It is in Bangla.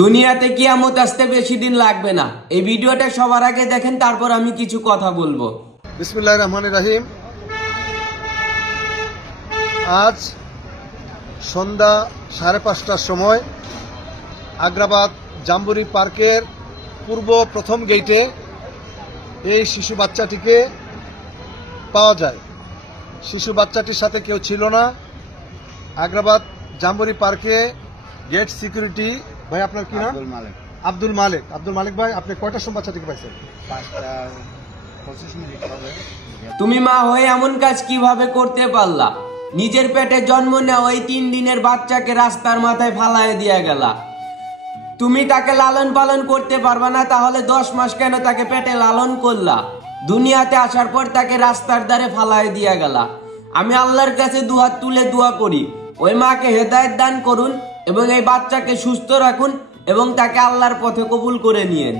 দুনিয়াতে কিয়ামত আসতে বেশি দিন লাগবে না। এই ভিডিওটা সবার আগে দেখেন, তারপর আমি কিছু কথা বলবো। বিসমিল্লাহির রহমানির রহিম। আজ সন্ধ্যা 5:30টার সময় আগ্রাবাদ জাম্বুরি পার্কের পূর্ব প্রথম গেটে এই শিশু বাচ্চাটিকে পাওয়া যায়। শিশু বাচ্চাটির সাথে কেউ ছিল না। আগ্রাবাদ জাম্বুরি পার্কে গেট সিকিউরিটি ভাই, আপনার কি নাম? আব্দুল মালিক। আব্দুল মালিক ভাই, আপনি কয়টার সময় বাচ্চাটিকে পাইছেন? 5:25 হবে। তুমি মা হয়ে এমন কাজ কিভাবে করতে পারলা? নিজের পেটে জন্ম নেওয়া ওই 3 দিনের বাচ্চাকে রাস্তার মাথায় ফালায় দিয়া গেলা। তুমি তাকে লালন পালন করতে পারবা না, তাহলে 10 মাস কেন তাকে পেটে লালন করলা? দুনিয়াতে আসার পর তাকে রাস্তার ধারে ফালায় দিয়া গেলা। আমি আল্লাহর কাছে দুহাত তুলে দোয়া করি, ওই মাকে হেদায়েত দান করুন এবং এই বাচ্চাকে সুস্থ রাখুন এবং তাকে আল্লাহর পথে কবুল করে নিয়েন।